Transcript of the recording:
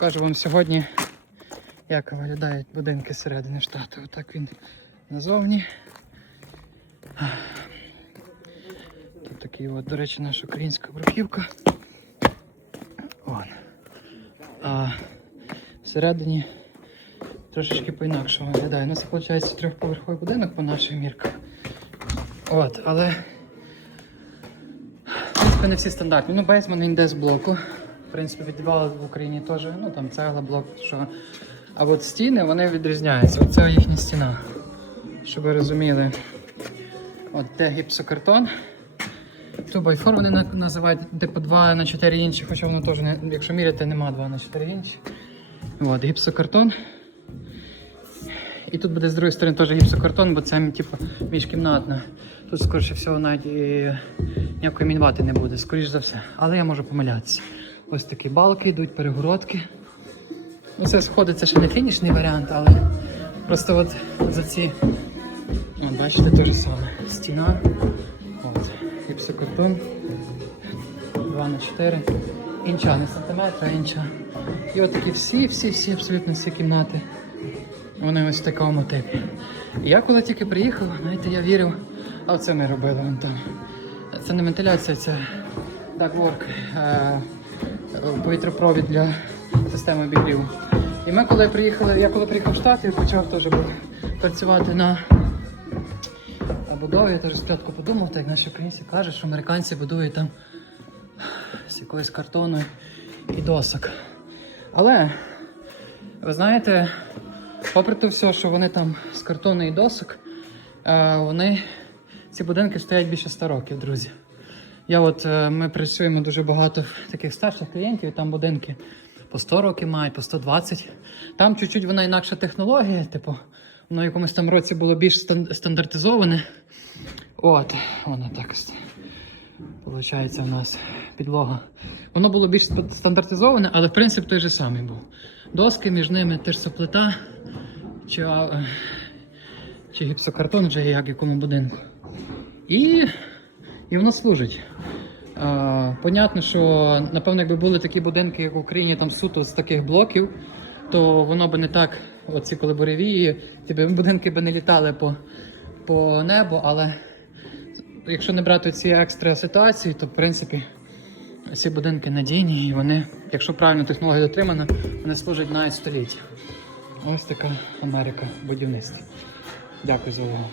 Покажу вам сьогодні, як виглядають будинки середини штату. Отак він назовні. Тут такий от, до речі, наша українська бруківка. Вон. А всередині трошечки по-інакше виглядає. У нас виходить трьохповерховий будинок по наших мірках. От, але в не всі стандартні. Ну, бейсмен він йде з блоку. В принципі, відбивали в Україні теж, ну там цегла, блок, що. А от стіни вони відрізняються. Оце їхня стіна. Щоб ви розуміли. От де гіпсокартон. Ту байфор вони називають типу 2 на 4 інші, хоча воно теж не, якщо міряти, нема 2 на 4 інші. От, гіпсокартон. І тут буде з другої сторони теж гіпсокартон, бо це типу, міжкімнатна. Тут, скоріше всього, навіть і ніякої мінвати не буде, скоріш за все. Але я можу помилятися. Ось такі балки йдуть, перегородки. Ну, це сходи, це ще не фінішний варіант, але просто от за ці. Бачите, те ж саме. Стіна. От, гіпсокартон. 2 на 4. Інча, не сантиметра, а інча. І от такі всі, всі, всі, абсолютно всі кімнати. Вони ось в такому типі. Я коли тільки приїхав, знаєте, я вірив, а це ми робили вон там. Це не вентиляція, це ductwork, е, повітропровід для системи обігріву. І ми коли приїхали, я коли приїхав в Штати, почав теж працювати на будові, я теж спочатку подумав, так як наші українці кажуть, що американці будують там з якоїсь картону і досок. Але ви знаєте, попри те все, що вони там з картону і досок, е, вони ці будинки стоять більше 100 років, друзі. Я от е, ми працюємо дуже багато таких старших клієнтів, і там будинки по 100 років мають, по 120. Там чуть-чуть вона інакша технологія, типу, воно в якомусь там році було більш стандартизоване. От, воно так. Получається, у нас підлога. Воно було більш стандартизоване, але в принцип той же самий був. Доски між ними теж соплита, чи, чи гіпсокартон, вже як якому будинку. І, і воно служить. А, понятно, що напевно, якби були такі будинки, як в Україні, там суто з таких блоків, то воно би не так, оці коли буревії, би будинки би не літали по, по небу, але якщо не брати ці екстра ситуації, то в принципі ці будинки надійні і вони, якщо правильно технологія дотримана, вони служать навіть століття. Ось така Америка будівництва. Дякую за увагу.